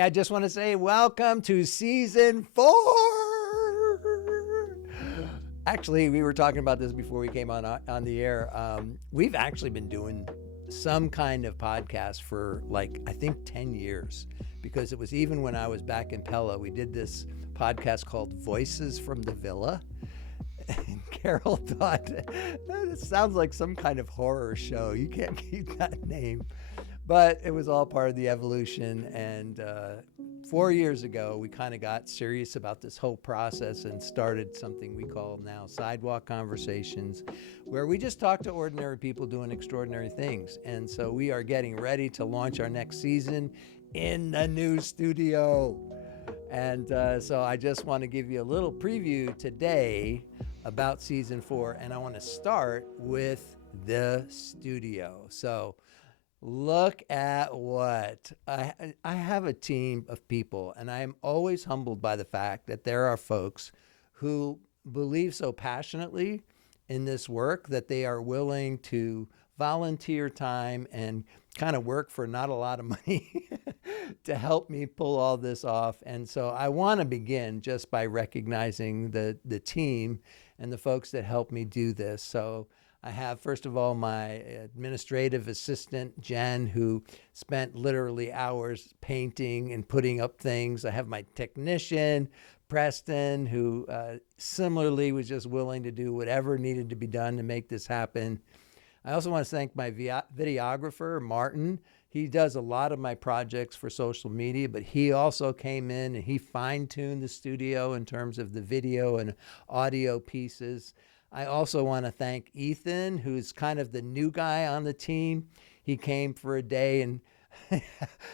Hey, I just want to say welcome to season 4. Actually, we were talking about this before we came on the air. We've actually been doing some kind of podcast for I think 10 years, because it was even when I was back in Pella, we did this podcast called Voices from the Villa. And Carol thought, that sounds like some kind of horror show. You can't keep that name. But it was all part of the evolution. And 4 years ago, we kind of got serious about this whole process and started something we call now Sidewalk Conversations, where we just talk to ordinary people doing extraordinary things. And so we are getting ready to launch our next season in the new studio. And so I just want to give you a little preview today about season 4. And I want to start with the studio. So look at what I have a team of people, and I am always humbled by the fact that there are folks who believe so passionately in this work that they are willing to volunteer time and kind of work for not a lot of money to help me pull all this off. And so I want to begin just by recognizing the team and the folks that help me do this. So I have, first of all, my administrative assistant, Jen, who spent literally hours painting and putting up things. I have my technician, Preston, who similarly was just willing to do whatever needed to be done to make this happen. I also want to thank my videographer, Martin. He does a lot of my projects for social media, but he also came in and he fine-tuned the studio in terms of the video and audio pieces. I also want to thank Ethan, who's kind of the new guy on the team. He came for a day and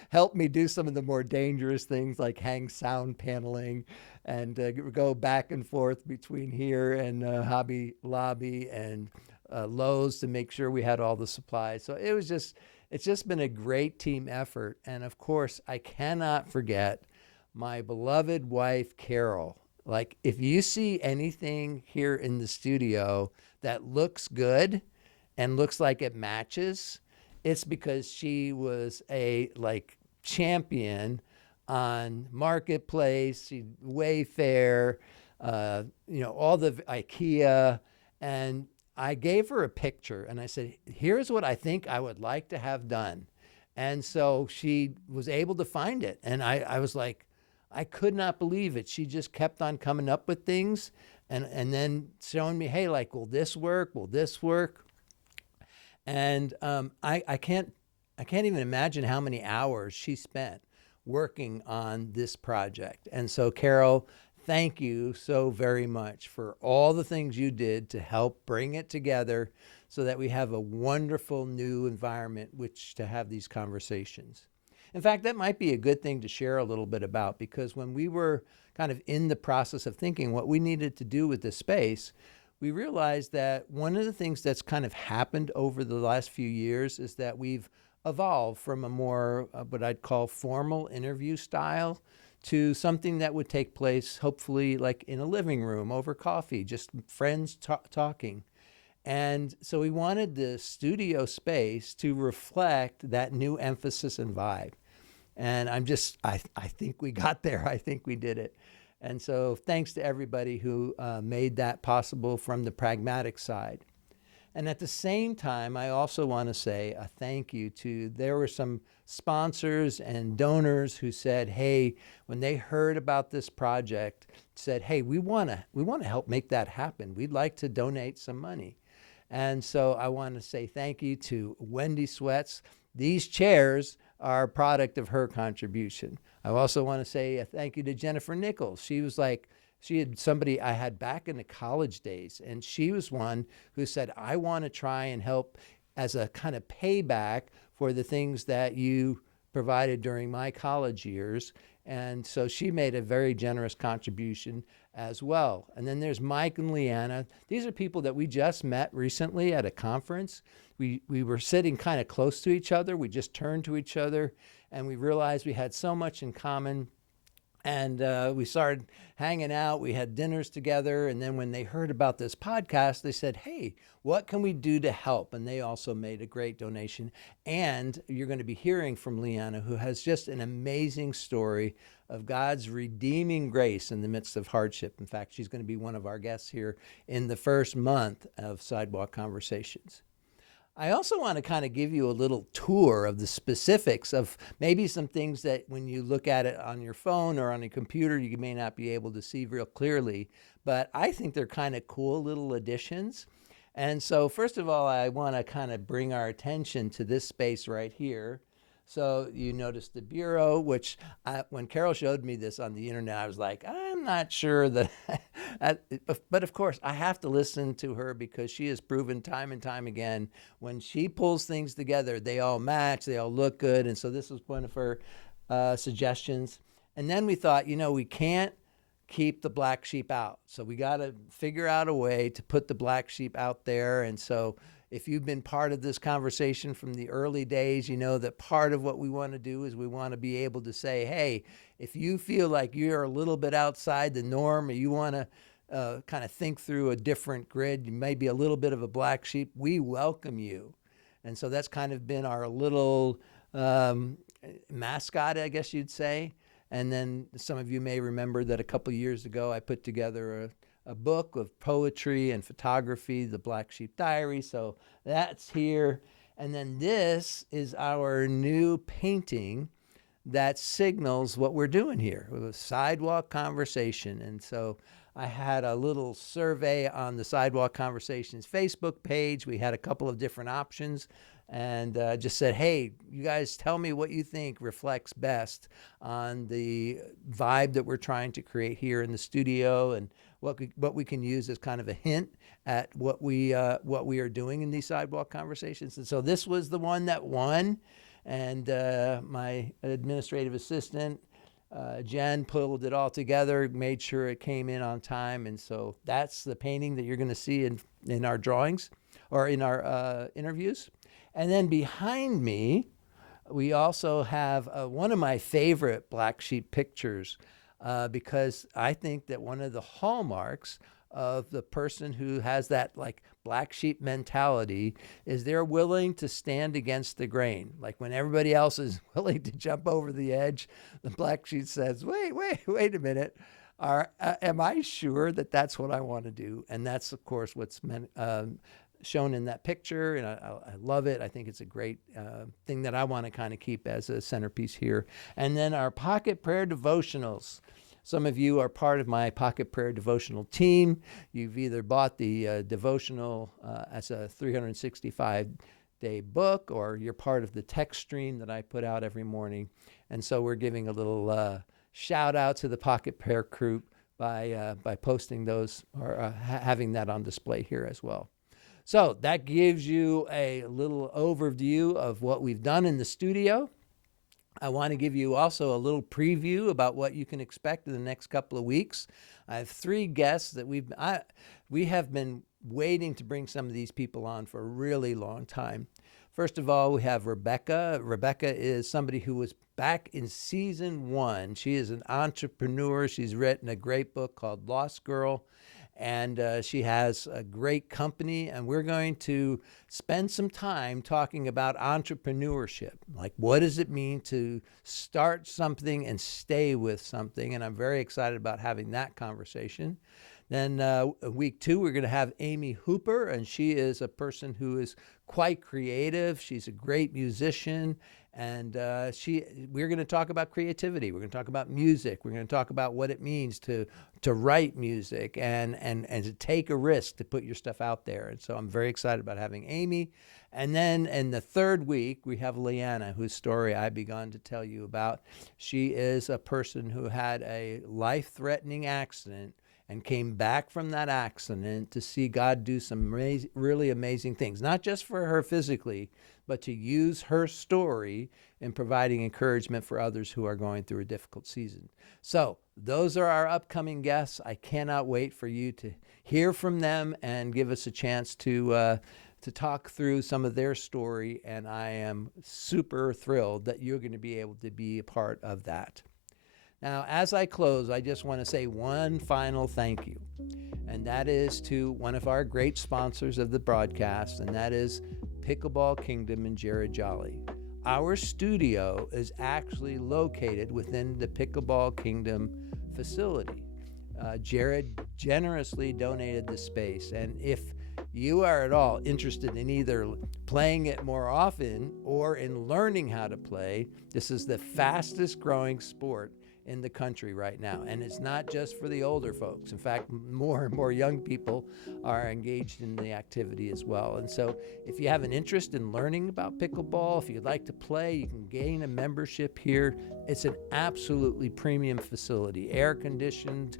helped me do some of the more dangerous things like hang sound paneling and go back and forth between here and Hobby Lobby and Lowe's to make sure we had all the supplies. So it's just been a great team effort. And of course, I cannot forget my beloved wife, Carol. Like, if you see anything here in the studio that looks good and looks like it matches, it's because she was a champion on Marketplace, Wayfair, all the IKEA. And I gave her a picture and I said, here's what I think I would like to have done. And so she was able to find it. And I was like, I could not believe it. She just kept on coming up with things and then showing me, hey, will this work? Will this work? And I can't even imagine how many hours she spent working on this project. And so, Carol, thank you so very much for all the things you did to help bring it together so that we have a wonderful new environment which to have these conversations. In fact, that might be a good thing to share a little bit about, because when we were kind of in the process of thinking what we needed to do with this space, we realized that one of the things that's kind of happened over the last few years is that we've evolved from a more what I'd call formal interview style to something that would take place hopefully in a living room over coffee, just friends talking. And so we wanted the studio space to reflect that new emphasis and vibe. And I think we got there. I think we did it. And so thanks to everybody who made that possible from the pragmatic side. And at the same time, I also want to say a thank you there were some sponsors and donors who said, hey, when they heard about this project, said, hey, we want to help make that happen. We'd like to donate some money. And so I want to say thank you to Wendy Sweats. These chairs are a product of her contribution. I also want to say a thank you to Jennifer Nichols. She had somebody I had back in the college days, and she was one who said, I want to try and help as a kind of payback for the things that you provided during my college years. And so she made a very generous contribution as well. And then there's Mike and Leanna. These are people that we just met recently at a conference. We were sitting kind of close to each other. We just turned to each other and we realized we had so much in common. And we started hanging out. We had dinners together. And then when they heard about this podcast, they said, hey, what can we do to help? And they also made a great donation. And you're going to be hearing from Leanna, who has just an amazing story of God's redeeming grace in the midst of hardship. In fact, she's going to be one of our guests here in the first month of Sidewalk Conversations. I also want to kind of give you a little tour of the specifics of maybe some things that when you look at it on your phone or on a computer, you may not be able to see real clearly, but I think they're kind of cool little additions. And so first of all, I want to kind of bring our attention to this space right here. So you notice the bureau, which when Carol showed me this on the internet, I was like, I'm not sure that, but of course I have to listen to her because she has proven time and time again, when she pulls things together, they all match, they all look good. And so this was one of her suggestions. And then we thought, we can't keep the black sheep out. So we got to figure out a way to put the black sheep out there. And so if you've been part of this conversation from the early days, you know that part of what we want to do is we want to be able to say, hey, if you feel like you're a little bit outside the norm or you want to kind of think through a different grid, you may be a little bit of a black sheep, we welcome you. And so that's kind of been our little mascot, I guess you'd say. And then some of you may remember that a couple years ago I put together a book of poetry and photography, the Black Sheep Diary. So that's here. And then this is our new painting that signals what we're doing here with a sidewalk conversation. And so I had a little survey on the Sidewalk Conversations Facebook page. We had a couple of different options and just said, hey, you guys tell me what you think reflects best on the vibe that we're trying to create here in the studio and what we can use as kind of a hint at what we are doing in these sidewalk conversations. And so this was the one that won, and my administrative assistant Jen pulled it all together, made sure it came in on time, and so that's the painting that you're going to see in our drawings or in our interviews. And then behind me, we also have one of my favorite black sheep pictures. Because I think that one of the hallmarks of the person who has that like black sheep mentality is they're willing to stand against the grain. Like when everybody else is willing to jump over the edge, the black sheep says, wait a minute. Am I sure that that's what I want to do? And that's, of course, what's shown in that picture, and I love it. I think it's a great thing that I want to kind of keep as a centerpiece here. And then our Pocket Prayer Devotionals. Some of you are part of my Pocket Prayer Devotional team. You've either bought the devotional as a 365-day book, or you're part of the text stream that I put out every morning. And so we're giving a little shout out to the Pocket Prayer group by posting those or having that on display here as well. So that gives you a little overview of what we've done in the studio. I want to give you also a little preview about what you can expect in the next couple of weeks. I have 3 guests that we have been waiting to bring some of these people on for a really long time. First of all, we have Rebecca. Rebecca is somebody who was back in season 1. She is an entrepreneur. She's written a great book called Lost Girl. And she has a great company, and we're going to spend some time talking about entrepreneurship. Like, what does it mean to start something and stay with something? And I'm very excited about having that conversation. Then week 2, we're going to have Amy Hooper, and she is a person who is quite creative. She's a great musician, and we're going to talk about creativity. We're going to talk about music. We're going to talk about what it means to write music and to take a risk to put your stuff out there. And so I'm very excited about having Amy. And then in the 3rd week, we have Leanna, whose story I began to tell you about. She is a person who had a life-threatening accident and came back from that accident to see God do some really amazing things, not just for her physically, but to use her story in providing encouragement for others who are going through a difficult season. So those are our upcoming guests. I cannot wait for you to hear from them and give us a chance to talk through some of their story, and I am super thrilled that you're going to be able to be a part of that. Now, as I close, I just want to say one final thank you, and that is to one of our great sponsors of the broadcast, and that is Pickleball Kingdom and Jared Jolly. Our studio is actually located within the Pickleball Kingdom facility. Jared generously donated the space, and if you are at all interested in either playing it more often or in learning how to play, this is the fastest growing sport in the country right now. And it's not just for the older folks. In fact, more and more young people are engaged in the activity as well. And so if you have an interest in learning about pickleball, if you'd like to play, you can gain a membership here. It's an absolutely premium facility, air conditioned,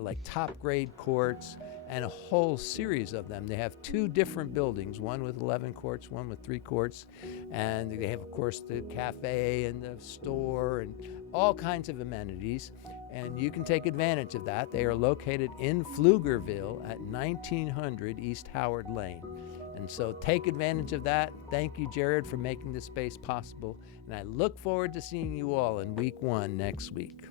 like top grade courts, and a whole series of them. They have 2 different buildings, one with 11 courts, one with 3 courts. And they have, of course, the cafe and the store and all kinds of amenities. And you can take advantage of that. They are located in Pflugerville at 1900 East Howard Lane. And so take advantage of that. Thank you, Jared, for making this space possible. And I look forward to seeing you all in week 1 next week.